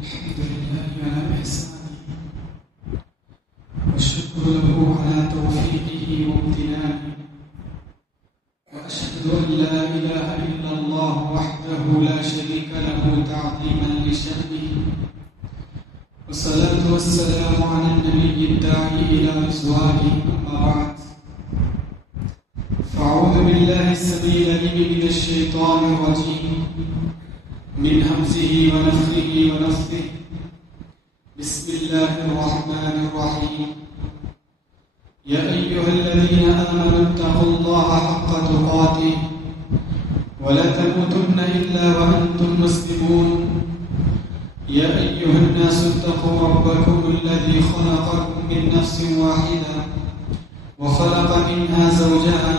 الحمد لله على إحسانه والشكر له على توفيقه وامتنانه وأشهد أن لا إله إلا الله وحده لا شريك له تعظيما لشأنه والصلاة والسلام على النبي الداعي إلى رضوانه أما بعد فأعوذ بالله السميع العليم من الشيطان الرجيم من همزه ونفخه ونفثه بسم الله الرحمن الرحيم يا أيها الذين آمنوا اتقوا الله حق تقاته ولا تموتن إلا وأنتم مسلمون يا أيها الناس اتقوا ربكم الذي خلقكم من نفس واحدة وخلق منها زوجها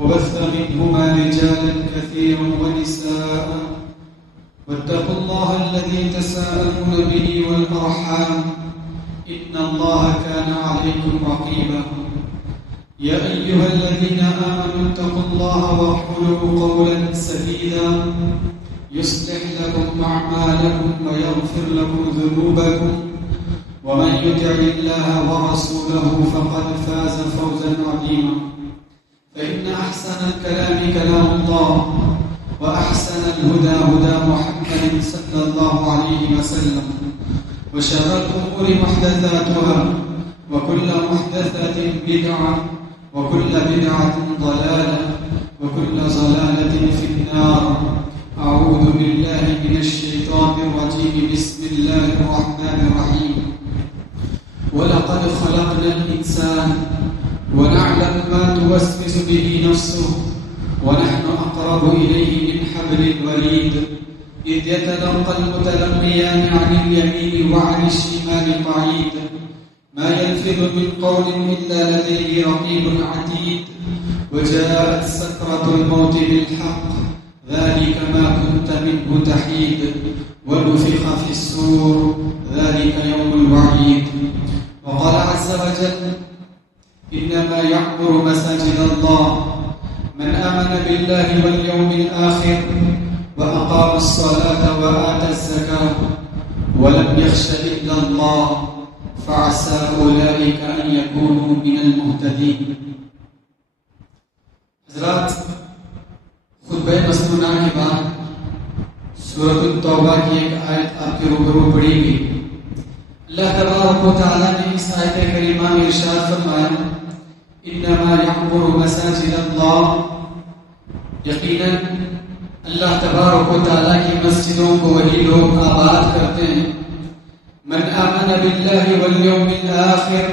وبث منهما رجالا كثيرا ونساء واتقوا الله الذي تساءلون به والأرحام إن الله كان عليكم رقيبا يا أيها الذين آمنوا اتقوا الله وقولوا قولا سديدا يصلح لكم أعمالكم ويغفر لكم ذنوبكم ومن يطع الله ورسوله فقد فاز فوزا عظيما فإن أحسن الكلام كلام الله وأحسن الهدى هدى محمد صلى الله عليه وسلم وشر الأمور محدثاتها وكل محدثة بدعة وكل بدعة ضلالة وكل ضلالة في النار أعوذ بالله من الشيطان الرجيم بسم الله الرحمن الرحيم ولقد خلقنا الإنسان ونعلم ما توسوس به نفسه ونحن أقرب إليه من حبل الوريد إذ يتلقى المتلقيان عن اليمين وعن الشمال قعيد ما يلفظ من قول إلا لديه رقيب عتيد وجاءت سكرة الموت بالحق ذلك ما كنت منه تحيد ونفخ في الصور ذلك يوم الوعيد وقال عز وجل إنما يعمر مساجد الله من آمن بالله واليوم الآخر وأقام الصلاة وآتى الزكاة ولم يخش إلا الله فعسى أولئك أن يكونوا من المهتدين. حضرات، خطبہ مسنونہ کے بعد سورۃ التوبہ کی ایک آیت آپ کے روبرو پڑھی گئی. اللہ تبارک و تعالیٰ نے اس آیت کریمہ میں ارشاد فرمایا انما یعمر مساجد اللہ، یقیناً اللہ تبارک و تعالیٰ کی مسجدوں کو وہی لوگ آباد کرتے ہیں من آمن باللہ والیوم الآخر،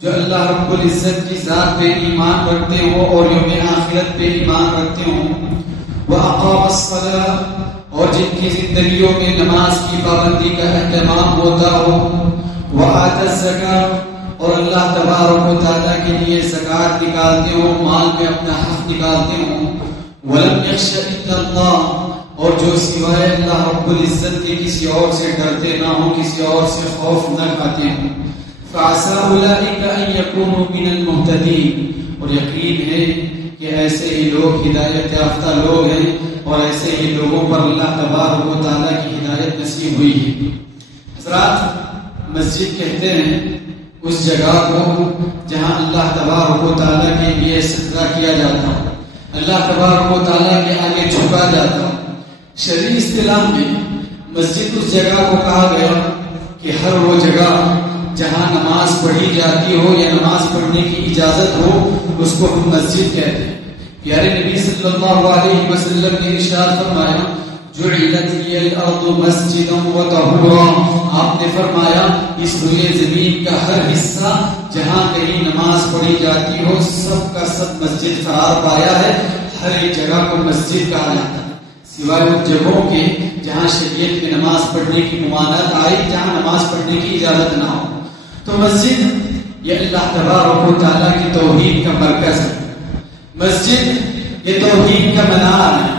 جو اللہ رب العزت کی ذات پہ ایمان رکھتے ہوں اور یوم آخرت پہ ایمان رکھتے ہوں، وَأَقَامَ الصَّلَاةَ، اور جن کی زندگیوں میں نماز کی پابندی کا اہتمام ہوتا ہو، وَآتَى الزَّكَاةَ، اور اللہ تبارک و تعالیٰ کے لیے زکوٰۃ نکالتے ہوں، مال میں اپنا حق نکالتے ہوں، وَلَمْ يَخْشَ إِلَّا اللَّهَ، اور جو سوائے اللہ رب العزت کے کسی اور سے ڈرتے نہ ہوں، کسی اور سے خوف نہ کھاتے ہوں، فَعَسَىٰ أُولَٰئِكَ أَن يَكُونُوا مِنَ الْمُهْتَدِينَ، اور یقین ہے کہ ایسے ہی لوگ ہدایت یافتہ لوگ ہیں اور ایسے ہی لوگوں پر اللہ تبارک و تعالیٰ کی ہدایت نصیب ہوئی ہے. حضرات، مسجد کہتے ہیں اس جگہ کو جہاں اللہ تبارک و تعالیٰ کے لیے سجدہ کیا جاتا ہے، اللہ تبارک و تعالیٰ کے آگے جھکا جاتا ہے. شرعی اصطلاح میں مسجد اس جگہ کو کہا گیا کہ ہر وہ جگہ جہاں نماز پڑھی جاتی ہو یا نماز پڑھنے کی اجازت ہو اس کو ہم مسجد کہتے ہیں. پیارے نبی صلی اللہ علیہ وسلم نے ارشاد فرمایا جعلت لی الارض مسجدا وطہورا، آپ نے فرمایا اس روئے زمین کا ہر حصہ جہاں کہیں نماز پڑھی جاتی ہو سب کا سب مسجد قرار پایا ہے. ہر ایک جگہ کو مسجد کہا جاتا ہے سوائے ان جگہوں کے جہاں شریعت میں نماز پڑھنے کی ممانعت آئی، جہاں نماز پڑھنے کی اجازت نہ ہو. تو مسجد یہ اللہ تبارک و تعالیٰ کی توحید کا مرکز ہے. مسجد یہ توحید کا منار ہے.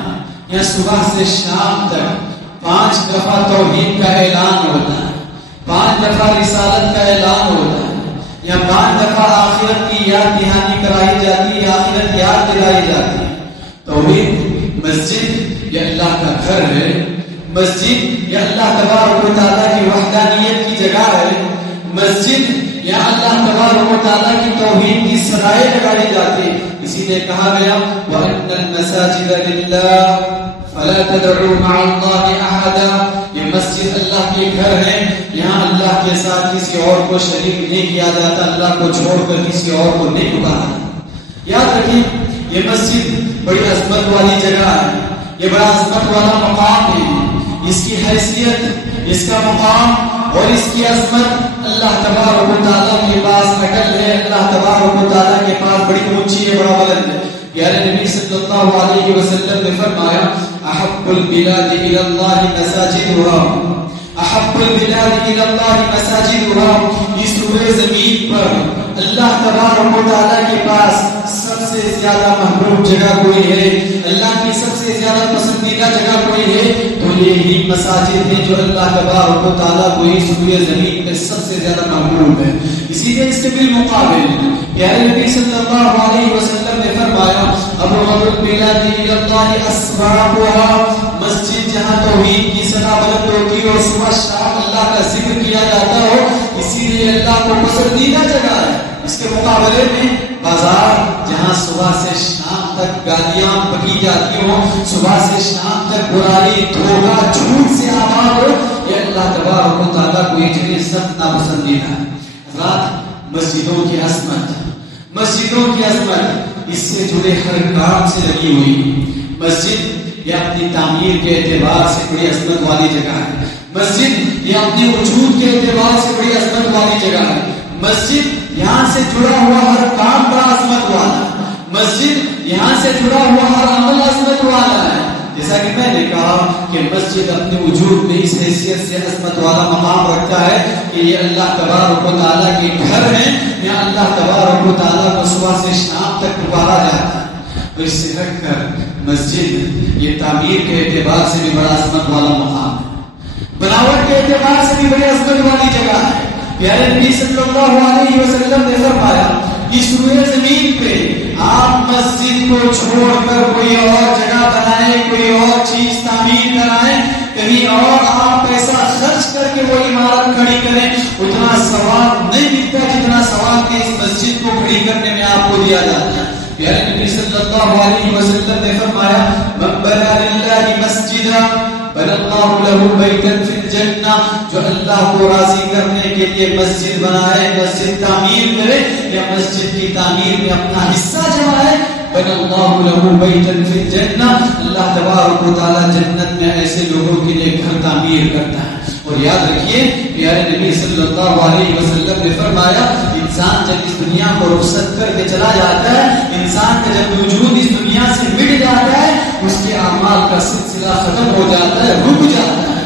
یہاں صبح سے شام تک 5 دفعہ توحید کا اعلان ہوتا ہے، 5 دفعہ رسالت کا اعلان ہوتا ہے. یہاں 5 دفعہ آخرت کی یاد دہانی کرائی جاتی ہے، آخرت یاد دلائی جاتی ہے. توحید مسجد یہ اللہ کا گھر ہے. مسجد یا اللہ تبارک و تعالیٰ کی وحدانیت کی جگہ ہے. مسجد یا اللہ تبارک و تعالیٰ کی توحید کی سرائے لگائی جاتی. اسی لیے کہا گیا وَأَنَّ الْمَسَاجِدَ لِلَّهِ فَلَا تَدْعُوا مَعَ اللَّهِ أَحَدًا. یہ مسجد اللہ کے گھر ہے، یہاں اللہ کے ساتھ کسی اور کو شریک نہیں کیا جاتا، اللہ کو چھوڑ کر کسی اور کو نہیں پکارا. یاد رکھیے یہ مسجد بڑی عظمت والی جگہ ہے، یہ بڑا عظمت والا مقام ہے. اس کی حیثیت، اس کا مقام اور اس کی عظمت اللہ تبارک و تعالیٰ کے پاس اٹل ہے. اللہ تبارک و تعالیٰ کے پاس بڑی اونچی ہے، بڑا بلند ہے. پیارے نبی صلی اللہ علیہ وسلم نے فرمایا احب البلاد الى اللہ مساجدها، احب البلاد الى اللہ مساجدها. اس روئے زمین پر اللہ تبارک و تعالیٰ کے پاس سب سے زیادہ محبوب جگہ کوئی ہے، اللہ کی سب سے زیادہ پسندیدہ جگہ کوئی ہے تو یہی مساجد ہے جو اللہ تبارک و تعالیٰ کو اس روئے زمین پہ سب سے زیادہ محبوب ہے. اسی لیے اس کے بالمقابل پیارے نبی صلی اللہ علیہ وسلم نے فرمایا ابغض البلاد الى اللہ اسواقها. مسجد جہاں توحید کی صدا بلند ہوتی اور صبح شام اللہ کا ذکر کیا جاتا ہو، اسی لیے اللہ کو پسندیدہ جگہ ہے. اس کے مقابلے میں بازار جہاں صبح سے شام تک گالیاں بکی جاتی ہوں، صبح سے شام تک برائی دھوکہ جھوٹ سے آباد ہو، یہ اللہ تبارک و تعالیٰ کو یہ چیزیں سب ناپسندیدہ ہے. رات مسجدوں کی عظمت، مسجدوں کی عظمت اس سے جڑے ہر کام سے لگی ہوئی. مسجد یہ اپنی تعمیر کے اعتبار سے بڑی عظمت والی جگہ ہے. مسجد یہ اپنے وجود کے اعتبار سے بڑی عظمت والی جگہ ہے. مسجد یہاں سے جڑا ہوا ہر کام بڑا عظمت والا ہے. مسجد یہاں سے جڑا ہوا ہر عمل عظمت والا ہے. جیسا کہ میں نے کہا کہ مسجد اپنے وجود میں اس حیثیت سے عظمت والا مقام رکھتا ہے کہ یہ اللہ تبارک و تعالیٰ کے گھر ہیں، یہاں اللہ تبارک و تعالیٰ کو صبح سے شام تک پکارا جاتا ہے. اور اس سے ہٹ کر مسجد یہ تعمیر کے اعتبار سے بھی بڑا عظمت والا مقام ہے، بناوٹ کے اعتبار سے بھی بڑی عظمت والی جگہ ہے. پیارے نبی صلی اللہ علیہ وسلم نے فرمایا اس روئے زمین پہ آپ مسجد کو چھوڑ کر کوئی اور جگہ بنائیں، کوئی اور چیز تعمیر کرائیں، کہیں اور آپ پیسہ خرچ کر کے وہ عمارت کھڑی کریں، اتنا ثواب نہیں ملتا جتنا ثواب کے اس مسجد کو کھڑی کرنے میں آپ کو دیا جاتا ہے. پیارے نبی صلی اللہ علیہ وسلم نے فرمایا من بنى للہ مسجدا بنى اللہ له بیتا فی الجنہ. جو اللہ کو راضی کرنے کے لیے مسجد بنائے، مسجد تعمیر کرے یا مسجد کی تعمیر میں اپنا حصہ جمائے، بنى اللہ له بیتا فی الجنہ. اللہ تبارک و تعالی جنت میں ایسے لوگوں کے لیے گھر تعمیر کرتا ہے. اور یاد رکھیے پیارے نبی صلی اللہ علیہ وسلم نے فرمایا انسان جب اس دنیا کو رخصت کر کے چلا جاتا ہے، انسان کا جب وجود اس دنیا سے مٹ جاتا ہے، اس کے اعمال کا سلسلہ ختم ہو جاتا ہے، رک جاتا ہے.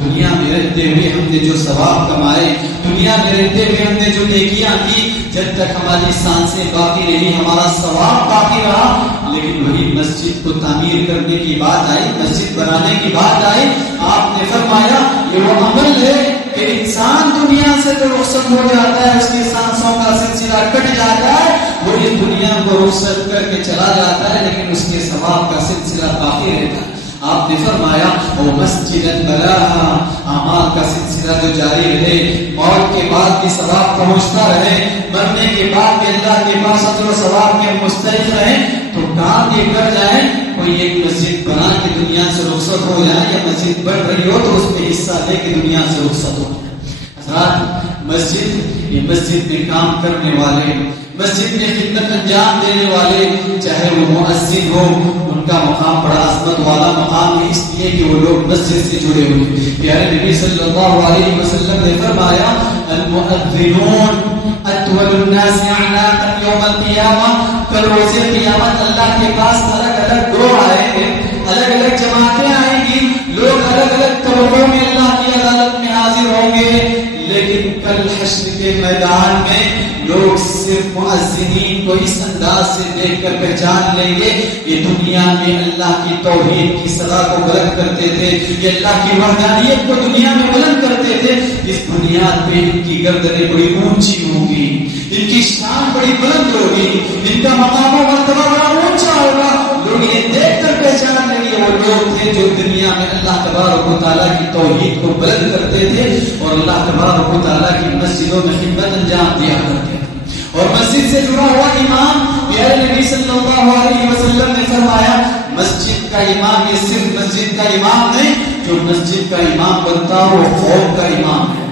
دنیا میں رہتے ہوئے ہم نے جو ثواب کمائے، دنیا میں رہتے ہوئے ہم نے جو نیکیاں کی، جب تک ہماری سانسیں باقی رہی ہمارا ثواب باقی رہا. لیکن وہی مسجد کو تعمیر کرنے کی بات آئی، مسجد بنانے کی بات آئی، آپ نے فرمایا یہ وہ عمل ہے کہ انسان دنیا سے تو رخصت ہو جاتا ہے، اس کی سانسوں کا سلسلہ کٹ جاتا ہے، وہ اس دنیا کو رخصت کر کے چلا جاتا ہے، لیکن اس کے ثواب کا سلسلہ باقی رہتا ہے. آپ نے فرمایا وہ مسجد بناہا، اعمال کا سلسلہ جو جاری رہے، موت کے بعد بھی ثواب پہنچتا رہے، مرنے کے بعد بھی اللہ کے پاس اجر و ثواب کے مستحق رہے. تو کام یہ کر جائیں کوئی ایک مسجد بنا کے دنیا سے رخصت ہو جائے، یا مسجد بن رہی ہو تو اس میں حصہ لے کے دنیا سے رخصت ہو جائے. حضرات مسجد یہ مسجد میں کام کرنے والے، مسجد میں خدمت انجام دینے والے، چاہے وہ مؤذن ہو، ان کا مقام بڑا عظمت والا مقام ہے، اس لیے کہ وہ لوگ مسجد سے جڑے ہوئے. پیارے نبی صلی اللہ علیہ وسلم نے فرمایا المؤذنون اطول الناس اعناقا یوم القیامہ. کل روز قیامت اللہ کے پاس الگ الگ گروہ آئیں گے، الگ الگ جماعتیں آئیں گی، لوگ الگ الگ طبقوں میں اللہ کی عدالت میں حاضر ہوں گے. لیکن کل حشر کے میدان میں لوگ صرف مؤذنین کو اس انداز سے دیکھ کر پہچان لیں گے کہ دنیا میں اللہ کی توحید کی صدا کو بلند کرتے تھے، یہ اللہ کی وحدانیت کو دنیا میں بلند کرتے تھے. اس بنیاد پہ ان کی گردنیں بڑی اونچی ہوں گی، ان کی شان بڑی بلند ہوگی، ان کا مقام و مرتبہ بڑا اونچا ہوگا. لوگ یہ دیکھ کر پہچان لیں گے وہ لوگ تھے جو دنیا میں اللہ تبارک و تعالیٰ کی توحید کو بلند کرتے تھے اور اللہ تبارک و تعالیٰ کی مسجدوں میں خدمت انجام دیا کرتے تھے. اور مسجد سے جڑا ہوا امام پیارے نبی صلی اللہ علیہ وسلم نے فرمایا مسجد کا امام یہ صرف مسجد کا امام نہیں, جو مسجد کا امام بنتا ہو وہ قوم کا امام ہے.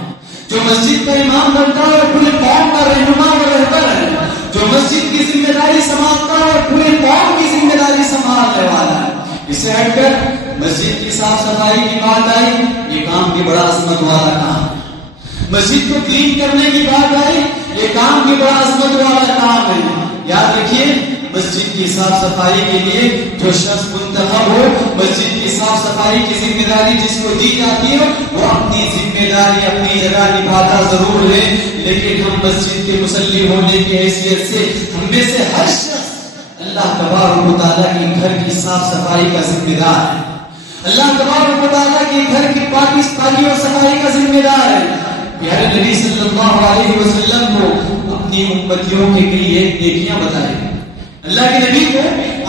جو مسجد کا امام بنتا ہے پورے قوم کا رہنما و رہبر ہے. جو مسجد کی ذمہ داری سنبھالتا ہے پورے قوم کی ذمہ داری سنبھالنے والا ہے. اس سے ہٹ کر مسجد کی صاف صفائی کی بات آئی, یہ کام بھی بڑا عظمت والا کام ہے. مسجد کو کلین کرنے کی بات آئی, یہ کام بھی بڑا عظمت والا کام ہے. یاد رکھیے مسجد کی صاف صفائی کے لیے جو شخص منتخب ہو, مسجد کی صاف صفائی کی ذمہ داری جس کو دی جاتی ہے وہ اپنی ذمہ داری اپنی جگہ نبھاتا ضرور ہے, لیکن ہم مسجد کے مصلی ہونے کی حیثیت سے ہم میں سے ہر شخص اللہ تبارک و تعالیٰ کے گھر کی صاف صفائی کا ذمہ دار ہے. اللہ تبارک و تعالیٰ کے گھر کی پاکی اور صفائی کا ذمہ دار ہے. پیارے نبی صلی اللہ علیہ وسلم کو اپنی امتیوں کے لیے نیکیاں بتائی گئی. اللہ کے نبی کو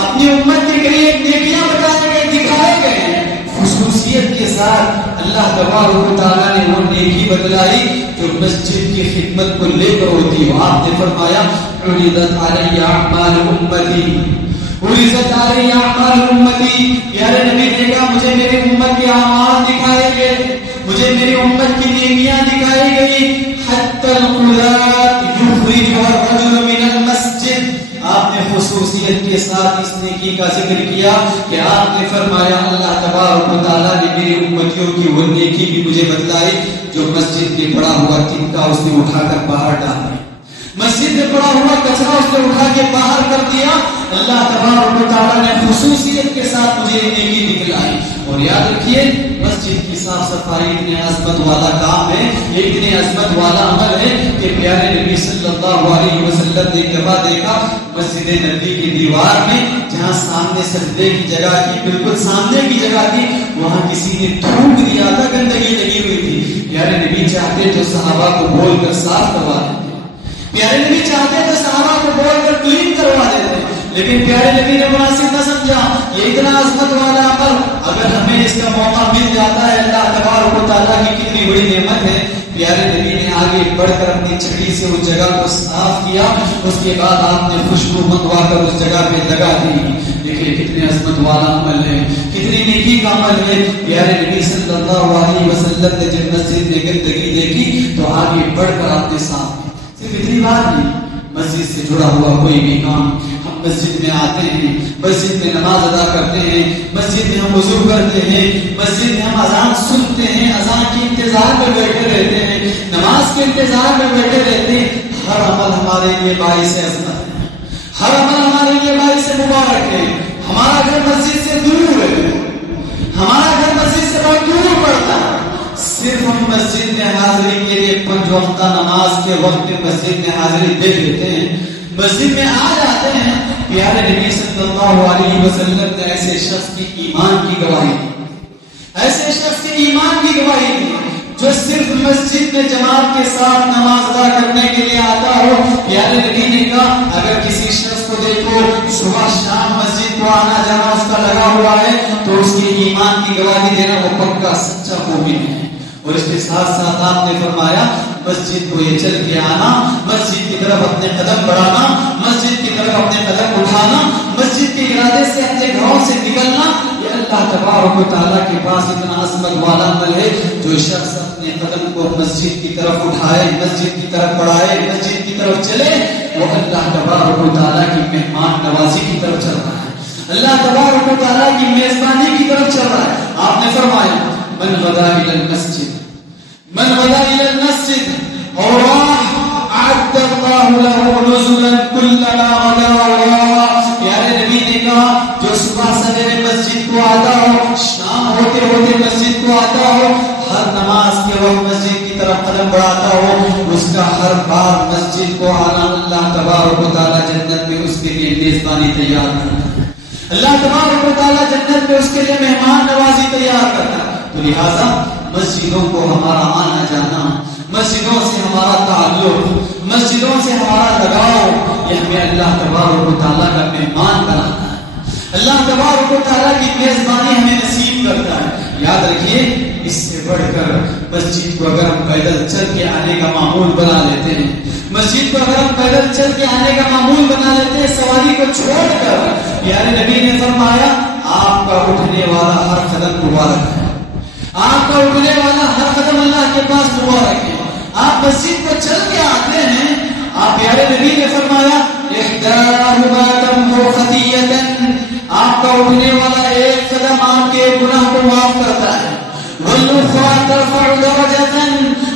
اپنی امت کے لیے نیکیاں بتائے گئے, دکھائے گئے. خصوصیت کے ساتھ اللہ تبارک و تعالیٰ نے وہ نیکی بتلائی جو مسجد کی خدمت کو لے کر ہوتی ہے. آپ نے فرمایا عرضت علی اعمال امتی, عرضت علی اعمال امتی. پیارے نبی نے کہا مجھے میری امت کے اعمال دکھائے گئے, مجھے میری امت کی نیکیاں دکھائی گئی. حتی القرآن یخرجها الرجل من المسجد. آپ نے خصوصیت کے ساتھ اس نیکی کا ذکر کیا کہ آپ نے فرمایا اللہ تبارک و تعالیٰ نے میری امتیوں کی وہ نیکی بھی مجھے بتلائی جو مسجد میں پڑا ہوا تنکا اس نے اٹھا کر باہر ڈال دیا, مسجد میں پڑا ہوا کچرا اس نے اٹھا کے باہر کر دیا. اللہ تبارک و تعالیٰ نے خصوصیت کے ساتھ مجھے یہ نیکی دکھلائی. اور یاد رکھیے مسجد کی صاف صفائی اتنے عظمت والا کام ہے, یہ اتنے عظمت والا عمل ہے کہ پیارے نبی صلی اللہ علیہ وسلم نے کبا دیکھا مسجد نبی کی دیوار میں جہاں سامنے سجدے کی جگہ کی بالکل سامنے کی جگہ تھی وہاں کسی نے تھوک دیا تھا, گندگی لگی ہوئی تھی. پیارے نبی چاہتے تو صحابہ کو بول کر صاف کروا دیتے, پیارے نبی چاہتے تو صحابہ کو بول کر کلین کروا دیتے, لیکن پیارے نبی نے مناسب نہ سمجھا. یہ اتنا عظمت والا عمل اگر ہمیں اس کا موقع مل جاتا ہے اللہ تبارک و تعالیٰ کی کتنی بڑی نعمت ہے. پیارے نبی نے آگے بڑھ کر اپنی چھڑی سے اس جگہ کو صاف کیا, اس کے بعد آپ نے خوشبو منگوا کر اس جگہ پہ لگا دی. دیکھیں کتنے عظمت والا عمل ہے, کتنی نیکی کا عمل ہے. پیارے نبی صلی اللہ علیہ وسلم نے جب مسجد میں گندگی دیکھی تو آگے بڑھ کر آپ نے صاف کیا. صرف اتنی بات نہیں, مسجد سے جڑا ہوا کوئی بھی کام, ہم مسجد میں آتے ہیں, مسجد میں نماز ادا کرتے ہیں, مسجد میں ہم وضو کرتے ہیں, مسجد میں ہم اذان سنتے ہیں, اذان کے انتظار میں بیٹھے رہتے ہیں, نماز کے انتظار میں بیٹھے رہتے ہیں. ہر عمل ہمارے لیے باعث عظمت ہے, ہر عمل ہمارے لیے باعث مبارک ہے. ہمارا گھر مسجد سے دور ہے, ہمارا گھر مسجد سے بہت دور پڑتا ہے. صرف ہم مسجد میں حاضری کے لیے 5 وقتہ نماز کے وقت میں مسجد میں حاضری دے دیتے ہیں, مسجد میں آ جاتے ہیں. پیارے نبی صلی اللہ علیہ وسلم نے ایسے شخص کی ایمان کی گواہی دی, ایسے شخص کی ایمان کی گواہی دی جو صرف مسجد میں جماعت کے ساتھ نماز ادا کرنے کے لیے آتا ہو. پیارے نبی نے کہا اگر کسی شخص کو دیکھو صبح شام مسجد کو آنا جانا اس کا لگا ہوا ہے تو اس کی ایمان کی گواہی دینا وہ پکا سچا مومن ہے. اور اس کے ساتھ ساتھ آپ نے فرمایا مسجد کو یہ چل کے آنا, مسجد کی طرف اپنے قدم بڑھانا, مسجد کی طرف اپنے قدم اٹھانا, مسجد کے ارادے سے اپنے گھروں سے نکلنا, یہ اللہ تبارک و تعالیٰ کے پاس اتنا عظمت والا عمل ہے. جو شخص اپنے قدم کو مسجد کی طرف اٹھائے, مسجد کی طرف بڑھائے, مسجد کی طرف چلے, وہ اللہ تبارک و تعالیٰ کی مہمان نوازی کی طرف چل رہا ہے, اللہ تبارک و تعالیٰ کی میزبانی کی طرف چل رہا ہے. آپ نے فرمایا من غدا الى المسجد, من غدا الى المسجد اور اعد الله له نزلا كلما غدا الله. پیارے نبی نے کہا جو صبح سویرے مسجد کو آتا ہو, شام ہوتے ہوتے مسجد کو آتا ہو, ہر نماز کے وقت مسجد کی طرف قدم بڑھاتا ہو, اس کا ہر بار مسجد کو آنا اللہ تبارک و تعالیٰ جنت میں اس کے لیے میزبانی تیار کرتا ہے. اللہ تبارک و تعالیٰ جنت میں اس کے لیے مہمان نوازی تیار کرتا ہے. تو لہٰذا مسجدوں کو ہمارا آنا جانا, مسجدوں سے ہمارا تعلق, مسجدوں سے ہمارا لگاؤ, یہ ہمیں اللہ تبارک و تعالیٰ کا مہمان بنانا ہے, اللہ تبارک و تعالیٰ کی میزبانی ہمیں نصیب کرتا ہے. یاد رکھیے اس سے بڑھ کر مسجد کو اگر ہم پیدل چل کے آنے کا معمول بنا لیتے ہیں، مسجد کو اگر ہم پیدل چل کے آنے کا معمول بنا لیتے ہیں سواری کو چھوڑ کر، پیارے نبی نے فرمایا آپ کا اٹھنے والا ہر قدم مبارک ہے، آپ کا اٹھنے والا ہر قدم اللہ کے پاس مبارک ہے. آپ مسجد کو چل کے آتے ہیں، آپ پیارے نبی نے فرمایا احداہما تمحو خطیئۃ، آپ کا اٹھنے والا ایک قدم آپ کے گناہ کو معاف کرتا ہے، والاخرى ترفع درجۃ،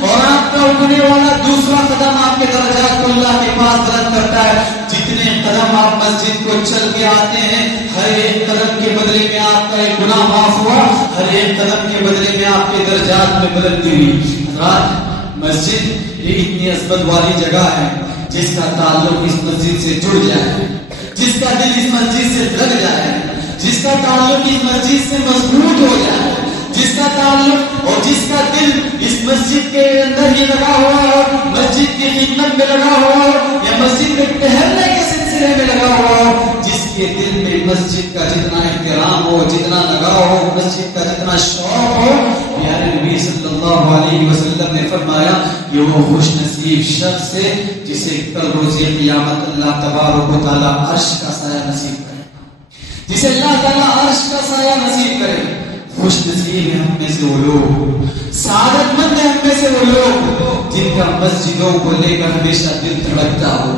اور آپ کا اٹھنے والا دوسرا قدم آپ کے درجات کو اللہ کے پاس بلند کرتا ہے. جتنے قدم آپ مسجد کو چل کے آتے ہیں ہر ایک قدم کے بدلے میں آپ کا ایک گناہ معاف ہوا، ہر ایک قدم کے بدلے میں آپ کے درجات میں بلندی ہوئی. مسجد یہ اتنی عظمت والی جگہ ہے جس کا تعلق اس مسجد سے جڑ جائے، جس کا دل اس مسجد سے لگ جائے، جس کا تعلق اس مسجد سے مضبوط ہو جائے، جس کا تعلق اور جس کا دل اس مسجد کے اندر ہی لگا ہوا ہو، مسجد کی خدمت میں لگا ہوا ہو یا مسجد میں ٹہلنے کے سلسلے میں لگا ہوا ہو، جس کے دل میں مسجد کا جتنا احترام ہو، جتنا لگاؤ ہو، مسجد کا جتنا شوق ہو، پیارے نبی صلی اللہ علیہ وسلم نے فرمایا کہ وہ خوش نصیب شخص ہے جسے کل روز قیامت اللہ تبارک و تعالی عرش کا سایہ نصیب کرے، جسے اللہ تعالی عرش کا سایہ نصیب کرے. خوش نصیب ہے ہم میں سے وہ لوگ، سعادت مند ہے ہم میں سے وہ لوگ جن کا مسجدوں کو لے کر ہمیشہ دل دھڑکتا ہو،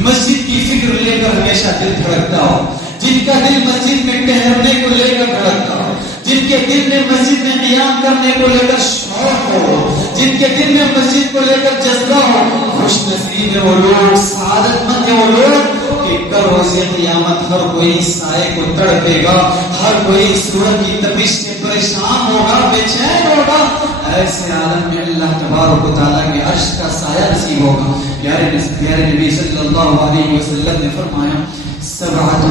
مسجد کی فکر لے کر ہمیشہ دل دھڑکتا ہو، جن کا دل مسجد میں ٹہرنے کو لے کر دھڑکتا ہو، جن کے دل میں مسجد میں قیام کرنے کو لے کر شوق ہو، جن کے دل میں مسجد کو لے کر جذبہ ہو. خوش نصیب ہے وہ لوگ، سعادت مند ہے وہ لوگ کہ کل روز قیامت ہر کوئی سائے کو تڑپے گا، ہر کوئی سورج کی تپش سے پریشان ہوگا، بے چین ہوگا. ایسے عالم میں اللہ تبارک و تعالیٰ کے عرش کا سایہ نصیب ہوگا. پیارے نبی صلی اللہ علیہ وسلم نے فرمایا سبعۃ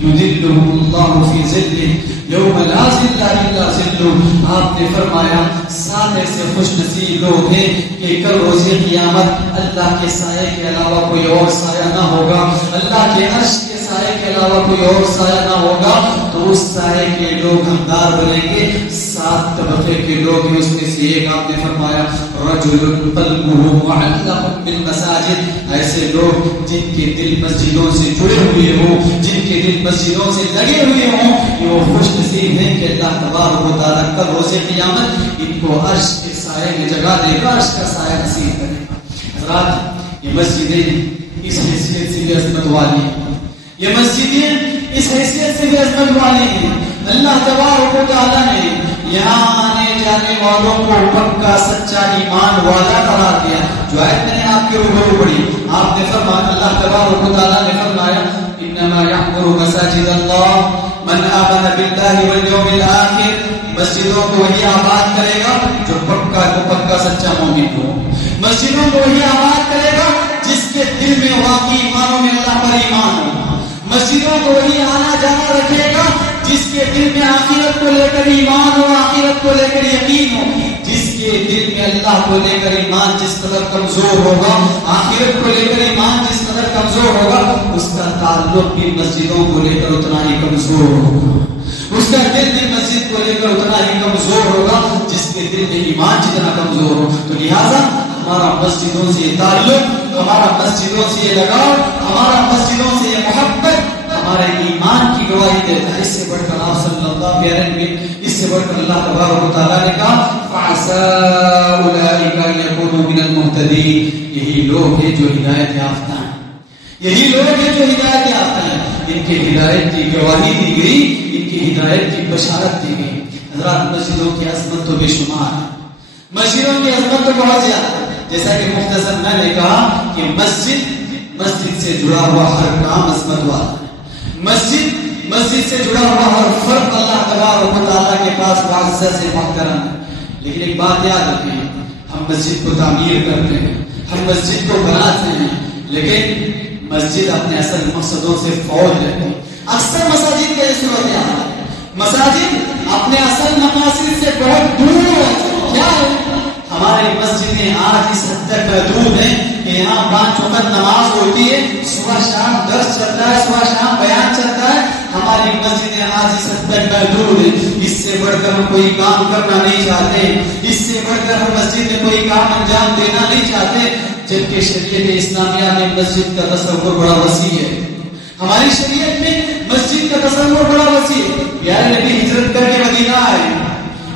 یذلهم اللہ فی ظلہ یوم لا ظل الا ظلہ. آپ نے فرمایا 7 ایسے خوش نصیب لوگ ہیں کہ کل روز قیامت اللہ کے سائے کے علاوہ کوئی اور سایہ نہ ہوگا، اللہ کے عرش کے سائے کے علاوہ کوئی اور سایہ نہ ہوگا. تو اس سائے کے لوگ حقدار بنیں گے. 7 طبقے کے لوگ ہیں، اس میں سے ایک آپ نے فرمایا رجل قلبه معلق بالمساجد، ایسے لوگ جن کے دل مسجدوں سے جڑے ہوئے ہوں، جن کے دل مسجدوں سے لگے ہوئے ہوں، یہ وہ خوش نصیب ہیں کہ اللہ تبارک و تعالیٰ کل روز قیامت ان کو عرش کے سائے میں جگہ دے گا، عرش کا سایہ نصیب کرے گا. حضرات یہ مسجدیں اس حیثیت سے بھی عظمت والی ہیں، یہ مسجدیں اس حیثیت سے بھی عظمت والی ہیں. اللہ تبارک و تعالیٰ نے یہاں آنے جانے والوں کو پکا سچا ایمان والا قرار دیا. جو آیت میں نے آپ کے روبرو پڑھی، آپ نے فرمایا اللہ تبارک و تعالیٰ نے فرمایا انما یعمر مساجد اللہ من آمن باللہ والیوم الآخر. مسجدوں کو وہی آباد کرے گا جو پکا سچا مومن ہو. مسجدوں کو وہی آباد کرے گا جس کے دل میں واقعی ایمانوں میں اللہ پر ایمان ہو. مسجدوں کو وہی آنا جانا رکھے گا جس کے دل میں آخرت کو لے کر ایمان ہو، آخرت کو لے کر یقین ہو. جس کے دل میں اللہ کو لے کر ایمان جس قدر کمزور ہوگا، آخرت کو لے کر ایمان جس قدر کمزور ہوگا، اس کا تعلق بھی مسجدوں کو لے کر اتنا ہی کمزور ہوگا. اس کا دل بھی مسجد کو لے کر اتنا ہی کمزور ہوگا جس کے دل میں ایمان جتنا کمزور ہو. تو لہٰذا ہمارا مسجدوں سے یہ تعلق، ہمارا مسجدوں سے یہ لگاؤ، ہمارا مسجدوں سے یہ محبت ہمارے ایمان کی گواہی دیتا ہے. اس سے بڑھ کر آپ صلی اللہ علیہ وسلم، اس سے بڑھ کر اللہ تبارک و تعالیٰ نے کہا فَعَسَىٰ أُولَٰئِكَ أَن يَكُونُوا مِنَ الْمُهْتَدِينَ. یہی لوگ ہیں جو ہدایت یافتہ ہیں، یہی لوگ ہیں جو ہدایت یافتہ ہیں. ان کی ہدایت کی گواہی دی گئی، ان کی ہدایت کی بشارت دی گئی. حضرات مسجدوں کی عظمت تو بے شمار ہے، مسجدوں کی عظمت تو بہت زیادہ ہے. جیسا کہ مختصر میں نے کہا کہ مسجد سے جڑا ہوا ہر کام عظمت والا ہے. مسجد سے جڑا ہوا ہر فرد اللہ تبارک و تعالیٰ کے پاس معزز سے محترم ہے. لیکن ایک بات یاد رکھیں، ہم مسجد کو تعمیر کرتے ہیں، ہم مسجد کو بناتے ہیں، لیکن مسجد اپنے اصل مقصدوں سے فوج رہتی ہے. اکثر مساجد کے صورت ہے، مساجد اپنے اصل مقاصد سے بہت دور ہے. کیا ہے؟ ہماری مسجدیں آج اس حد تک محدود ہیں کہ یہاں 5 وقت نماز ہوتی ہے، صبح شام درس چلتا ہے، صبح شام بیان چلتا ہے. ہماری مسجدیں آج اس حد تک محدود ہیں، اس سے بڑھ کر ہم کوئی کام کرنا نہیں چاہتے، اس سے بڑھ کر ہم مسجد میں کوئی کام انجام دینا نہیں چاہتے، جبکہ شریعت اسلامیہ میں مسجد کا تصور بڑا وسیع ہے۔ ہماری شریعت میں مسجد کا تصور بڑا وسیع ہے۔ پیارے نبی ہجرت کر کے مدینہ آئے،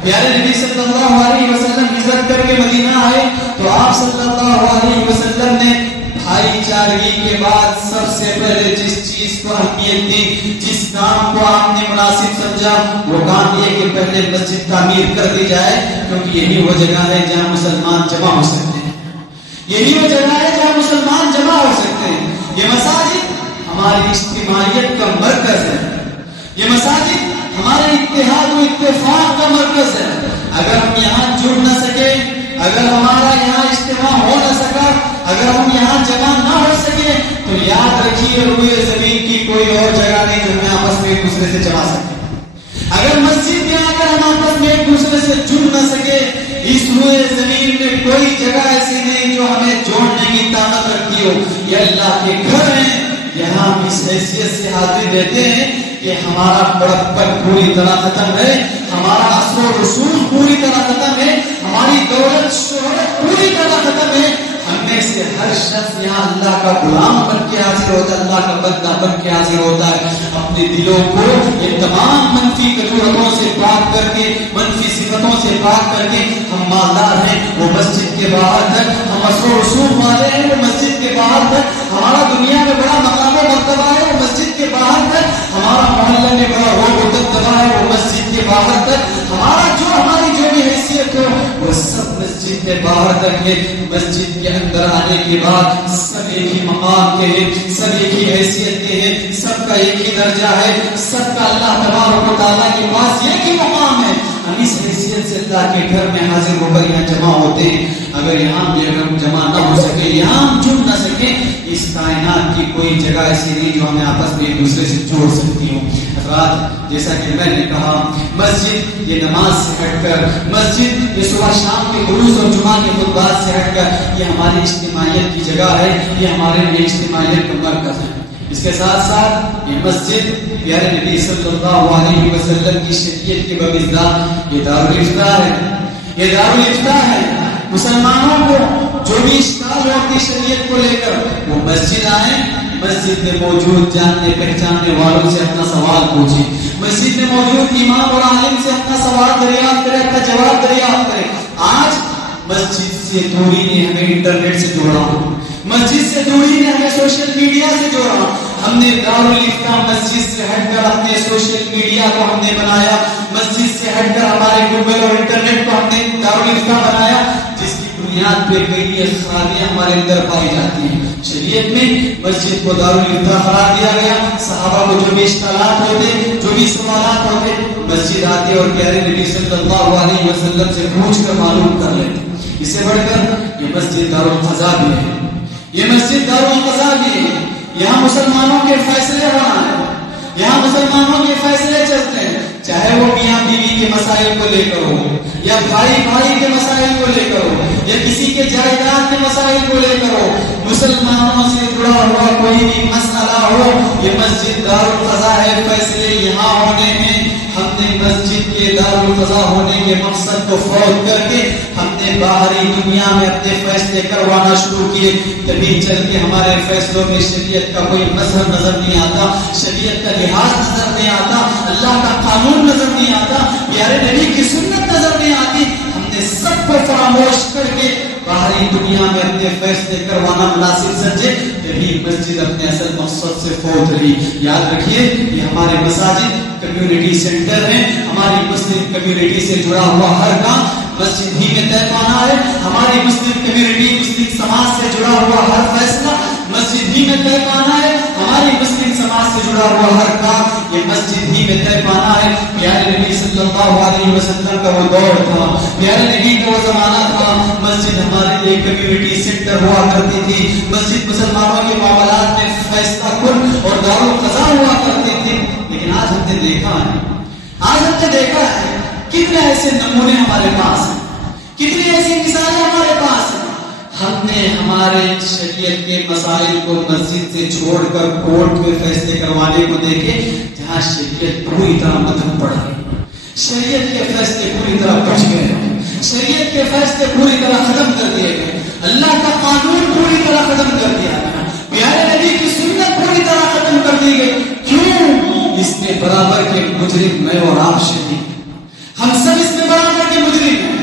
پیارے نبی صلی اللہ علیہ وسلم ہجرت کر کے مدینہ آئے تو آپ صلی اللہ علیہ وسلم نے بھائی چارگی کے بعد سب سے پہلے جس چیز کو اہمیت دی، جس کام کو آپ نے مناسب سمجھا، وہ کام یہ کہ پہلے مسجد تعمیر کر دی جائے، کیونکہ یہی وہ جگہ ہے جہاں مسلمان جمع ہو سکتے ہیں، یہی وہ جگہ ہے جہاں مسلمان جمع ہو سکتے ہیں۔ یہ مساجد ہماری اجتماعیت کا مرکز ہے، یہ مساجد ہمارے اتحاد و اتفاق کا مرکز ہے۔ اگر ہم یہاں جڑ نہ سکے، اگر ہمارا یہاں اجتماع ہو نہ سکا، اگر ہم یہاں جمع نہ ہو سکے، تو یاد رکھیے روئے زمین کی کوئی اور جگہ نہیں جو ہمیں آپس میں ایک دوسرے سے جما سکے۔ اگر مسجد میں آ کر ہم آپس میں ایک دوسرے سے جڑ نہ سکے، اس روئے زمین میں کوئی جگہ ایسی نہیں جو ہمیں جوڑنے کی طاقت رکھتی ہو۔ یہ اللہ کے گھر ہیں، یہاں ہم اس حیثیت سے حاضر رہتے ہیں کہ ہمارا بڑپن پوری طرح ختم ہے، ہمارا اثر و رسوخ پوری طرح ختم ہے، ہماری دولت شہرت پوری طرح ختم ہے۔ ہم میں سے ہر شخص یہاں اللہ کا غلام بن کے حاضر ہوتا ہے، اللہ کا بندہ بن کے حاضر ہوتا ہے۔ اپنے دلوں کو یہ تمام منفی کدورتوں سے پاک کر کے، منفی صفتوں سے پاک کر کے ہم مالدار ہیں، وہ مسجد کے باہر تک، ہم اثر و رسوخ والے ہیں، وہ مسجد کے باہر تک، ہمارا دنیا میں بڑا مقام و مرتبہ ہے، وہ مسجد کے باہر تک، ہمارا محلہ میں بڑا روب و دبدبہ ہے، وہ مسجد کے باہر تک، ہماری جو بھی حیثیت ہو وہ سب مسجد کے باہر تک ہے۔ مسجد کے اندر آنے کے بعد سب ایک ہی مقام کے ہیں، سب ایک ہی حیثیت کے ہیں، سب کا ایک ہی درجہ ہے، سب کا اللہ تبارک و تعالیٰ کے پاس ایک ہی مقام ہے۔ ہم اس حیثیت سے اللہ کے گھر میں حاضر ہو کر یہاں جمع ہوتے ہیں۔ اگر یہاں بھی اگر ہم جمع نہ ہو سکے، یہاں ہم جڑ نہ سکے، اس کائنات کی کوئی جگہ ایسی نہیں جو ہمیں آپس میں ایک دوسرے سے جوڑ سکتی ہو۔ افراد، جیسا کہ میں نے کہا، مسجد یہ نماز سے ہٹ کر، مسجد یہ صبح شام کے دروس اور جمعہ کے خطبات سے ہٹ کر یہ ہماری اجتماعیت کی جگہ ہے، یہ ہمارے لیے اجتماعیت کا مرکز ہے۔ اس کے ساتھ ساتھ یہ مسجد پیارے نبی صلی اللہ علیہ وسلم کی شریعت کے بمثال یہ دارالفتاح ہے، یہ دارالفتاح ہے۔ مسلمانوں کو جو بھی اشکال ہو اپنی شریعت کو لے کر وہ مسجد آئیں، مسجد میں موجود جاننے پہچاننے والوں سے اپنا سوال پوچھیں، مسجد میں موجود امام اور عالم سے اپنا سوال دریافت کرے، اپنا جواب دریافت کرے۔ آج مسجد سے دوری نے ہمیں انٹرنیٹ سے جوڑا، مسجد سے دوری نے ہمیں سوشل میڈیا سے جوڑا۔ ہم نے دارالفتاح مسجد سے ہٹ کر اپنے سوشل میڈیا کو ہم نے بنایا، مسجد سے ہٹ کر ہمارے گوگل اور انٹرنیٹ کو ہم نے دارالفتاح بنایا، جس کی بنیاد پہ کئی خرابیاں ہمارے اندر پائی جاتی ہیں۔ شریعت میں مسجد کو دارالفتاح قرار دیا گیا۔ صحابہ کو جو بھی اشکالات ہوتے، جو بھی سوالات ہوتے، مسجد آتے اور پیارے نبی صلی اللہ علیہ وسلم سے پوچھ کر معلوم کر لیتے۔ اس سے بڑھ کر یہ مسجد دارالقضاء بھی ہے، یہ مسجد دارالقضاء بھی ہے۔ یہاں مسلمانوں کے فیصلے ہونا ہے، یہاں مسلمانوں کے فیصلے چلتے ہیں، چاہے وہ میاں بیوی کے مسائل کو لے کر ہو، یا بھائی بھائی کے مسائل کو لے کر ہو، یا کسی کے جائیداد کے مسائل کو لے کر ہو۔ مسلمانوں سے جڑا ہوا کوئی بھی مسئلہ ہو، یہ مسجد دارالقضاء ہے، فیصلے یہاں ہونے ہیں۔ ہم نے مسجد کے دارالقضاء ہونے کے مقصد کو فوت کر کے ہم نے باہری دنیا میں اپنے فیصلے کروانا شروع کیے، تبھی چل کے ہمارے فیصلوں میں شریعت کا کوئی مذہب نظر نہیں آتا، شریعت کا لحاظ نظر نہیں آتا، اللہ کا قانون نظر نہیں آتا، پیارے نبی کی سنت نظر نہیں آتی۔ ہم نے سب کو فراموش کر کے باہری دنیا میں اپنے فیصلے کروانا مناسب سمجھے، تبھی مسجد اپنے اصل مقصد سے فوت رہی۔ یاد رکھیے، یہ ہمارے مساجد کمیونٹی سینٹر ہیں، ہماری مسلم کمیونٹی سے جڑا ہوا ہر کام مسجد ہی میں طے پانا ہے، ہماری مسلم کمیونٹی مسلم سماج سے جڑا ہوا ہر فیصلہ مسجد ہی میں طے پانا ہے، ہماری مسلم سماج سے جڑا ہوا ہر کام یہ مسجد ہی میں طے پانا ہے۔ پیارے نبی صلی اللہ علیہ وسلم کا وہ دور تھا، پیارے نبی کا وہ زمانہ تھا، مسجد ہمارے لیے کمیونٹی سینٹر ہوا کرتی تھی، مسجد مسلمانوں کے معاملات میں فیصلہ کن اور دارالقضاء ہوا کرتی تھی۔ لیکن آج ہم نے دیکھا ہے کتنے ایسے نمونے ہمارے پاس ہیں، کتنی ایسی مثالیں ہمارے پاس ہیں۔ ہم نے ہمارے شریعت کے مسائل کو مسجد سے چھوڑ کر کورٹ میں فیصلے کروانے کو دیکھے جہاں شریعت پوری طرح مدھم پڑ گئی، شریعت کے فیصلے پوری طرح بچ گئے، شریعت کے فیصلے پوری طرح ختم کر دیے گئے، اللہ کا قانون پوری طرح ختم کر دیا گیا، پیارے نبی کی سنت پوری طرح ختم کر دی گئی۔ کیوں؟ اس میں برابر کے مجرم میں اور آپ شریک، ہم سب اس میں برابر کے مجرم ہیں۔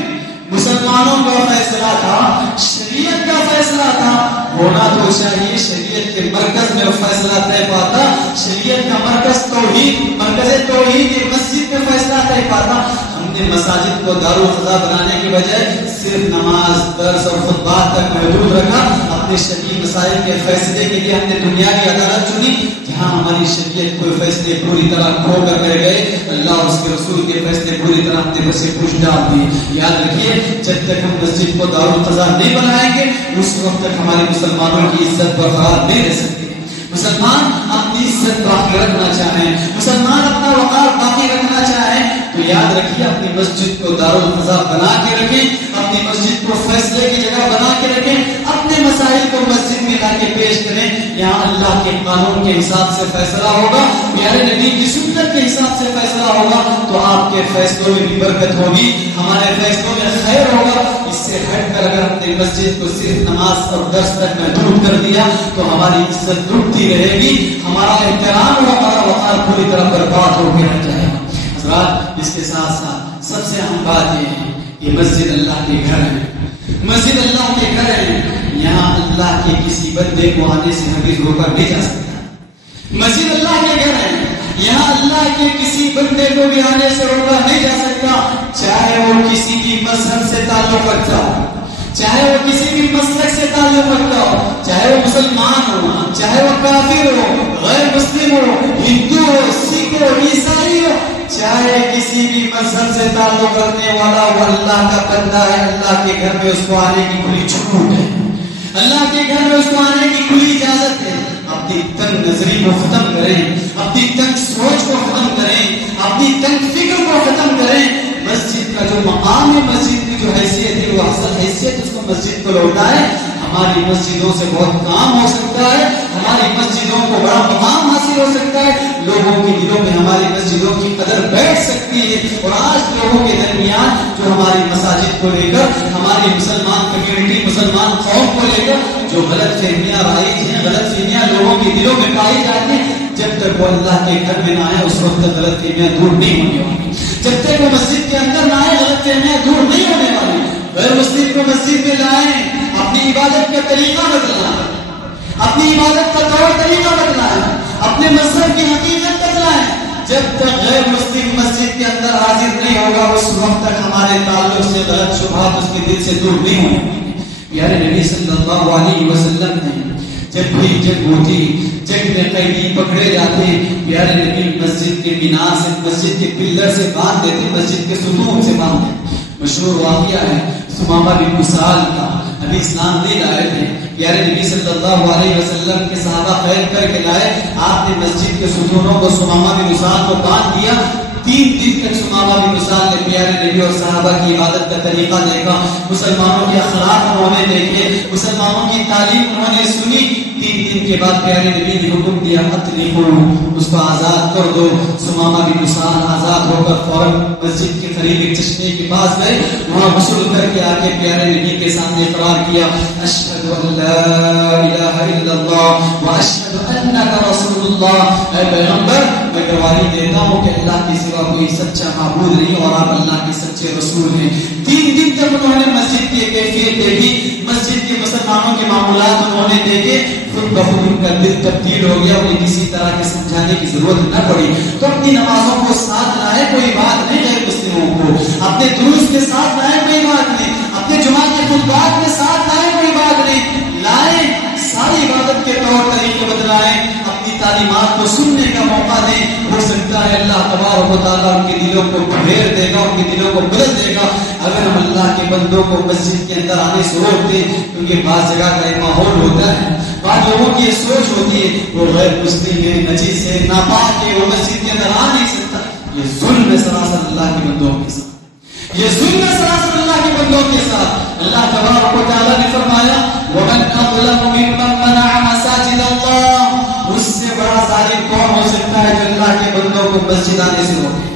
مسلمانوں کا فیصلہ تھا، شریعت کا فیصلہ تھا، ہونا تو چاہیے شریعت کے مرکز میں فیصلہ طے پاتا، شریعت کا مرکز توحید، مرکز توحید مسجد میں فیصلہ طے پاتا۔ ہم نے مساجد کو دارالقضا بنانے کے بجائے صرف نماز، درس اور خطبات تک محدود رکھا۔ اپنے شرعی مسائل کے فیصلے کے لیے ہم نے دنیا کی عدالت چنی، جہاں ہماری شریعت کو فیصلے پوری طرح کھو کر رہ گئے، اللہ اور اس کے رسول کے فیصلے پوری طرح ہم نے بسے پوچھ ڈال دیے۔ یاد رکھیے، جب تک ہم مسجد کو دارالقضا نہیں بنائیں گے اس وقت تک ہمارے مسلمانوں کی عزت برقرار نہیں رہ سکتی۔ مسلمان اپنی عزت باقی رکھنا چاہیں، مسلمان اپنا وقار باقی رکھنا چاہیں تو یاد رکھیے اپنی مسجد کو دارالقضا بنا کے رکھیں، اپنی مسجد کو فیصلے کی جگہ بنا کے رکھیں، اپنے مسائل کو مسجد میں لا کے پیش کریں۔ یہاں اللہ کے قانون کے حساب سے فیصلہ ہوگا، پیارے نبی کی سنت کے حساب سے فیصلہ ہوگا تو آپ کے فیصلوں میں بھی برکت ہوگی، ہمارے فیصلوں میں خیر ہوگا۔ اس سے ہٹ کر اگر اپنے مسجد کو صرف نماز اور درس تک محدود کر دیا تو ہماری عزت ٹوٹتی رہے گی، ہمارا احترام اور ہمارا وقار پوری طرح برباد ہو کے رہ جائے گا۔ حضرات، اس کے ساتھ ساتھ سب سے اہم بات یہ ہے، یہ مسجد اللہ کے گھر ہے، مسجد اللہ کے گھر ہے، یہاں اللہ کے کسی بندے کو آنے سے ہرگز روکا نہیں جا سکتا۔ مسجد اللہ کے گھر ہے، یہاں اللہ کے کسی بندے کو بھی آنے سے روکا نہیں جا سکتا، چاہے وہ کسی بھی مذہب سے تعلق رکھتا ہو، چاہے وہ کسی بھی مسلک سے تعلق رکھتا ہو، چاہے وہ مسلمان ہو، چاہے وہ کافر ہو، غیر مسلم ہو، ہندو ہو، سکھ ہو، عیسائی ہو، چاہے کسی بھی مذہب سے تعلق رکھنے والا وہ اللہ کا بندہ ہے، اللہ کے گھر میں اس کو آنے کی کھلی چھوٹ ہے، اللہ کے گھر میں اس کو آنے کی کھلی اجازت ہے۔ اپنی تنگ نظری کو ختم کریں، اپنی تنگ سوچ کو ختم کریں، اپنی تنگ فکر کو ختم کریں۔ مسجد کا جو مقام ہے، مسجد کی جو حیثیت ہے، وہ اصل حیثیت اس کو مسجد کو لوٹائے۔ ہماری مسجدوں سے بہت کام ہو سکتا ہے، ہماری مسجدوں کو بڑا مقام حاصل ہو سکتا ہے، لوگوں کے دلوں میں ہماری مسجدوں کی قدر بیٹھ سکتی ہے۔ اور آج لوگوں کے درمیان جو ہماری مساجد کو لے کر، ہماری مسلمان کمیونٹی، مسلمان قوم کو لے کر جو غلط فہمیاں رائج ہیں، غلط فہمیاں لوگوں کے دلوں میں پائی جاتی ہیں، جب تک وہ اللہ کے گھر میں نہ آئے اس وقت تک غلط فہمیاں دور نہیں ہونے والی، جب تک وہ مسجد کے اندر نہ آئے غلط فہمیاں دور نہیں ہونے والی۔ غیر مسلم کو مسجد میں لائیں، اپنی عبادت کا طریقہ بدلائیں، اپنی عبادت کا طور طریقہ بدلائیں، اپنے مذہب کی حقیقت بدلائیں۔ جب تک غیر مسلم مسجد کے اندر حاضر نہیں ہوگا اس وقت تک ہمارے تعلق سے غلط شبہات اس کے دل سے دور نہیں ہوں۔ پیارے نبی صلی اللہ علیہ وسلم نے جب بھی جنگ ہوتی، جنگ میں قیدی پکڑے جاتے، پیارے نبی مسجد کے مینار سے، مسجد کے پلر سے باندھ دیتے، مسجد کے ستون سے باندھ دیتے۔ مشہور واقعہ ہے ثمامہ بن اسال کا، ابھی اسلام نہیں لائے تھے، پیارے نبی صلی اللہ علیہ وسلم کے صحابہ قید کر کے لائے، آپ نے مسجد کے ستونوں کو ثمامہ بن اسال کو باندھ دیا۔ 3 دن تک ثمامہ بن اسال نے پیارے نبی اور صحابہ کی عبادت کا طریقہ دیکھا، مسلمانوں کے اخلاق انہوں نے دیکھے، مسلمانوں کی تعلیم انہوں نے سنی۔ 3 دن کے بعد پیارے نبی نے حکم دیا اطلقوا، اس کو آزاد کر دو۔ ثمامہ بن اسال آزاد ہو کر فوراً مسجد کے قریب ایک چشمے کے پاس گئے، وہاں غسل کر کے آ کے پیارے نبی کے سامنے اقرار کیا، اشہد ان لا الہ الا اللہ واشہد انک رسول اللہ، اے پیغمبر میں گواہی دیتا ہوں کہ اللہ کے سوا کوئی سچا معبود نہیں اور آپ اللہ کے سچے رسول ہیں۔ 3 دن تک انہوں نے مسجد کی کیفیت دیکھی، مسجد کے مسلمانوں کے معمولات انہوں نے دیکھے، خود بخود ان کا دل تبدیل ہو گیا، انہیں کسی طرح کے سمجھانے کی ضرورت نہ پڑی۔ تو اپنی نمازوں کو ساتھ لائے، کوئی بات نہیں غیر مسلموں کو، اپنے دروس کے ساتھ لائے کوئی بات نہیں، اپنے جمعہ کے خطبات کے ساتھ لائے کوئی بات نہیں، لائیں ساری عبادت کے طور طریقے بدلائیں، اپنی تعلیمات کو سننے کا موقع دیں۔ ہو سکتا ہے اللہ تبارک و تعالیٰ ان کے دلوں کو پھیر دے گا، ان کے دلوں کو بدل دے گا اگر ہم اللہ کے بندوں کو مسجد کے اندر آنے سے روک دیں، کیونکہ بعض جگہ کا ایک ماحول ہوتا ہے، بعض لوگوں کی یہ سوچ ہوتی ہے وہ غیر مسلم ہے، نجیس ہے، ناپاک ہے، وہ مسجد کے اندر آ نہیں سکتا۔ یہ ظلم ہے سراسر اللہ کے بندوں کے ساتھ، یہ ظلم ہے سراسر اللہ کے بندوں کے ساتھ۔ اللہ تبارک و تعالیٰ نے فرمایا ومن اظلم ممن منع مساجد اللہ، اس سے بڑا ظالم کون ہو سکتا ہے جو اللہ کے بندوں کو مسجد آنے سے روکے؟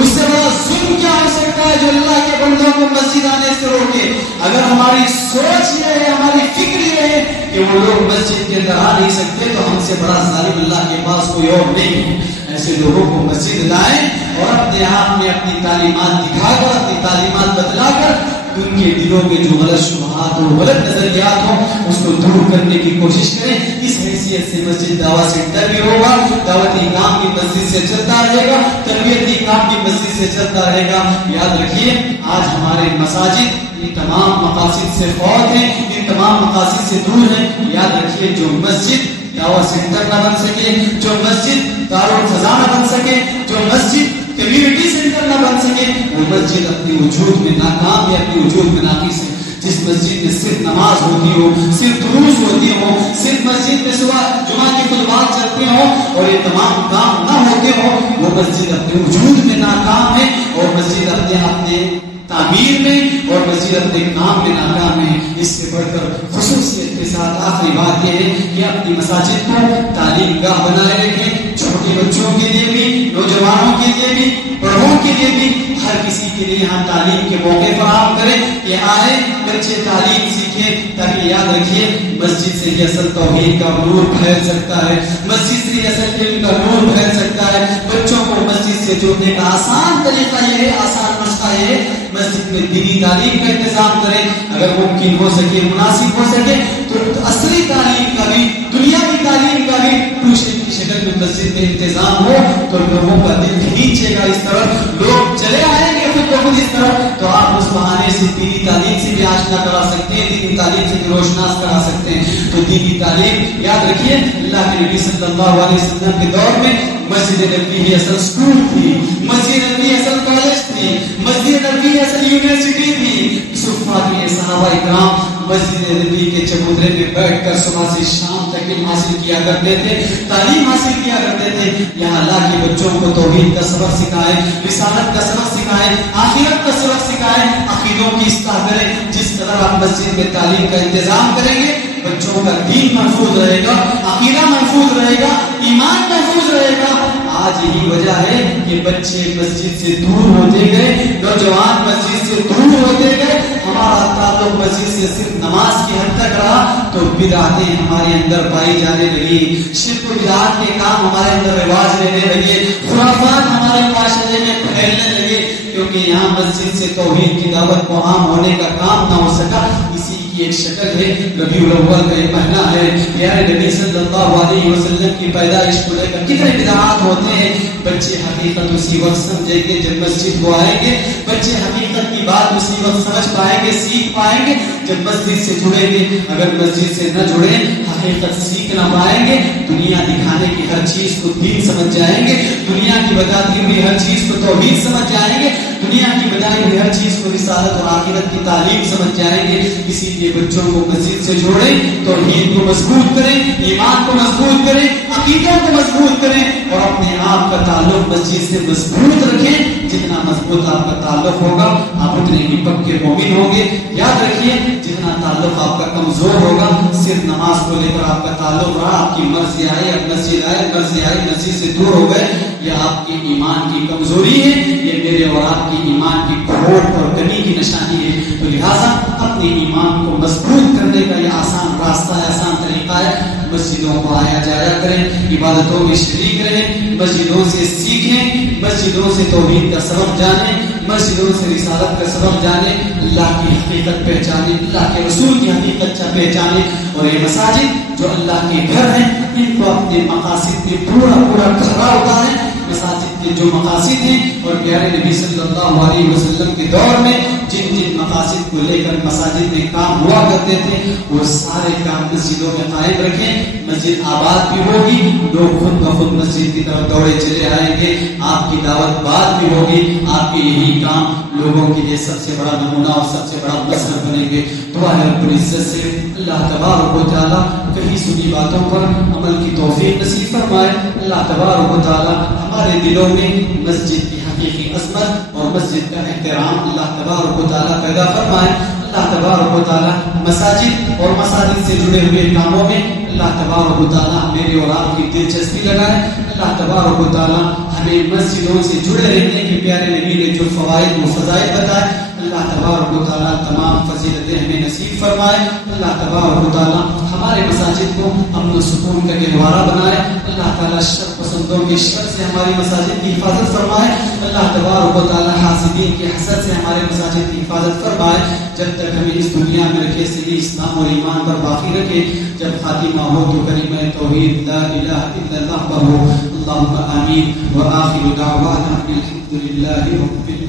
اس سے بڑا ظلم کیا ہو سکتا ہے جو اللہ کے بندوں کو مسجد آنے سے روکے؟ اگر ہماری سوچ یہ ہے، ہماری فکر یہ ہے کہ وہ لوگ مسجد کے اندر آ نہیں سکتے، تو ہم سے بڑا ظالم اللہ کے پاس کوئی اور نہیں ہے۔ ایسے لوگوں کو مسجد لائیں اور اپنے آپ میں اپنی تعلیمات دکھا کر، اپنی تعلیمات بتلا کر ان کے دلوں میں جو غلط شبہات ہو، غلط نظریات ہو، اس کو دور کرنے کی کوشش کریں۔ اس حیثیت سے مسجد دعوت سینٹر بھی ہوگا، دعوتی کام بھی مسجد سے چلتا رہے گا، تربیتی کام بھی مسجد سے چلتا رہے گا۔ یاد رکھیے، آج ہمارے مساجد ان تمام مقاصد سے فوت ہیں، ان تمام مقاصد سے دور ہیں۔ یاد رکھیے، جو مسجد دعوت سینٹر نہ بن سکے، جو مسجد دارالفضا نہ بن سکے، جو مسجد کمیونٹی سینٹر نہ بن سکے، وہ مسجد اپنی وجود میں ناکام یا اپنی وجود میں ناقص ہے۔ جس مسجد میں صرف نماز ہوتی ہو، صرف دروس ہوتی ہو، صرف مسجد میں صبح جمعہ کی خطبات چلتے ہوں اور یہ تمام کام نہ ہوتے ہو، وہ مسجد اپنے وجود میں ناکام ہے، اور مسجد اپنے تعمیر میں اور مسجد اپنے کام میں ناکام ہے۔ اس سے بڑھ کر خصوصیت کے ساتھ آخری بات یہ ہے کہ اپنی مساجد کو تعلیم گاہ بنائے رکھیں، چھوٹے بچوں کے لیے بھی، نوجوانوں کے لیے بھی، بڑوں کے لیے بھی، ہر کسی کے لیے ہم تعلیم کے موقع فراہم کریں کہ آئے بچے تعلیم سیکھیں، تاکہ یاد رکھیے مسجد سے ہی اصل توحید کا نور پھیل سکتا ہے، مسجد سے ہی اصل علم کا نور پھیل سکتا ہے۔ بچوں کو مسجد سے جوڑنے کا آسان طریقہ یہ ہے، آسان نسخہ یہ ہے، مسجد میں دینی تعلیم کا انتظام کریں، اگر ممکن ہو سکے، مناسب ہو سکے تو اصلی تعلیم کا بھی، دنیاوی تعلیم کا بھی ٹیوشن کی شکل میں مسجد میں انتظام ہو، تو لوگوں کا دل کھینچے گا اس طرف، لوگ چلے آئیں گے خود بخود اس طرف، تو آپ اس بہانے سے دینی تعلیم سے بھی آشنا کرا سکتے ہیں، دینی تعلیم سے بھی روشناس کرا سکتے ہیں۔ تو دینی تعلیم یاد رکھیے، اللہ کے نبی صلی اللہ علیہ وسلم کے دور میں مسجد نبوی ہی اصل اسکول تھی، مسجد نبوی اصل کالج تھی، مسجد نبوی اصل یونیورسٹی تھی۔ صحابہ صحابہ اکرام مسجد نبوی کے چبوترے میں بیٹھ کر صبح سے شام تک علم حاصل کیا کرتے تھے، تعلیم حاصل کیا کرتے تھے۔ یہاں اللہ کے بچوں کو توحید کا سبق سکھائے، رسالت کا سبق سکھائے، آخرت کا سبق سکھائے، عقیدوں کی اصلاح کریں۔ جس قدر آپ مسجد میں تعلیم کا انتظام کریں گے، بچوں کا دین محفوظ رہے گا، عقیدہ محفوظ رہے گا، ایمان محفوظ رہے گا۔ آج یہی وجہ ہے کہ بچے مسجد سے دور ہوتے گئے، نوجوان مسجد سے دور ہوتے گئے، ہمارا تعلق مسجد سے صرف نماز کی حد تک رہا، تو بدعتیں ہمارے اندر پائی جانے لگی، شرک و بدعات کے کام ہمارے اندر رواج لینے لگے، خرافات ہمارے معاشرے میں پھیلنے لگے، کیونکہ یہاں مسجد سے توحید کی دعوت کو عام ہونے کا کام نہ ہو سکا۔ اسی کی ایک شکل ہے ربیع الاول کا ایک مہینہ ہے، پیارے نبی صلی اللہ علیہ وسلم کی پیدائش کو لے کر کتنے بدعات ہوتے ہیں۔ بچے حقیقت اسی وقت سمجھیں گے جب مسجد کو آئیں گے، بچے حقیقت کی بات اسی وقت سمجھ پائیں گے، سیکھ پائیں گے جب مسجد سے جڑیں گے۔ اگر مسجد سے نہ جڑیں، حقیقت سیکھ نہ پائیں گے، دنیا دکھانے کی ہر چیز کو دین سمجھ جائیں گے، دنیا کی بتاتی ہوئی ہر چیز کو توحید سمجھ جائیں گے، دنیا کی بتائی ہوئی ہر چیز کو رسالت اور آخرت کی تعلیم سمجھ جائیں گے۔ اسی لیے بچوں کو مسجد سے جوڑیں، توحید کو مضبوط کریں، ایمان کو مضبوط کریں، عقیدوں کو مضبوط کریں، اور اپنے آپ کا تعلق مسجد سے مضبوط رکھیں۔ جتنا مضبوط آپ کا تعلق ہوگا، آپ اتنے ہی پکے مومن ہوں گے۔ یاد رکھیے، جتنا تعلق آپ کا کمزور ہوگا، صرف نماز کو لے کر آپ کا تعلق رہا، آپ کی مرضی آئی، اب مسجد آئے، مرضی آئی، مسجد سے دور ہو گئے، یہ آپ کے ایمان کی کمزوری ہے، یہ میرے اور آپ کی ایمان کی کھوٹ اور کمی کی نشانی ہے۔ تو لہٰذا اپنے ایمان کو مضبوط کرنے کا یہ آسان راستہ ہے، آسان طریقہ ہے۔ مسجدوں کو آیا جایا کریں، عبادتوں میں شریک رہیں، مسجدوں سے سیکھیں، مسجدوں سے توحید کا سبق جانیں، مسجدوں سے رسالت کا سبق جانیں، اللہ کی حقیقت پہچانیں، اللہ کے رسول کی حقیقت پہچانیں، اور یہ مساجد جو اللہ کے گھر ہیں، ان کو اپنے مقاصد میں پورا کھرا اتاریں۔ مساجد کے جو مقاصد ہیں، اور پیارے نبی صلی اللہ علیہ وسلم کے دور میں جن مقاصد کو لے کر مساجد میں کام ہوا کرتے تھے، وہ سارے کام مسجدوں میں قائم رکھیں۔ مسجد آباد بھی ہوگی، لوگ خود بخود مسجد کی طرف دوڑے چلے آئیں گے، آپ کی دعوت بعد بھی ہوگی، آپ کے یہی کام لوگوں کے لیے سب سے بڑا نمونہ اور سب سے بڑا مثل بنیں گے۔ دعا ہے رب العزت سے اللہ تبارک و تعالیٰ کہیں سنی باتوں پر عمل کی توفیق نصیب فرمائے۔ اللہ تبارک و تعالیٰ ہمارے دلوں میں مسجد کی حقیقی عظمت اور مسجد کا احترام اللہ تبارک و تعالیٰ پیدا فرمائے۔ اللہ تبارک و تعالی مساجد اور مساجد سے جڑے ہوئے کاموں میں اللہ تبارک و تعالی میرے اور آپ کی دلچسپی لگائے. اللہ تبارک و تعالی ہمیں مسجدوں سے جڑے رہنے کے پیارے نبی نے جو فوائد و فضائل بتائے اللہ تبارک و تعالی تمام فضیلتیں ہمیں نصیب فرمائے. اللہ تبارک و تعالی ہمارے مساجد کو امن و سکون کا گہوارہ بنائے. اللہ تعالی شر پسندوں کے شر سے ہماری مساجد کی حفاظت فرمائے. اللہ تبارک و تعالی حاسدین کے حسد سے ہمارے مساجد کی حفاظت فرمائے. جب تک ہمیں اس دنیا میں رکھے صحیح اسلام اور ایمان پر باقی رکھے. جب خاتمہ ہو تو کلمہ توحید لا الہ الا اللہ پر ہو. اللہم آمین. وآخر دعوانا الحمد للہ رب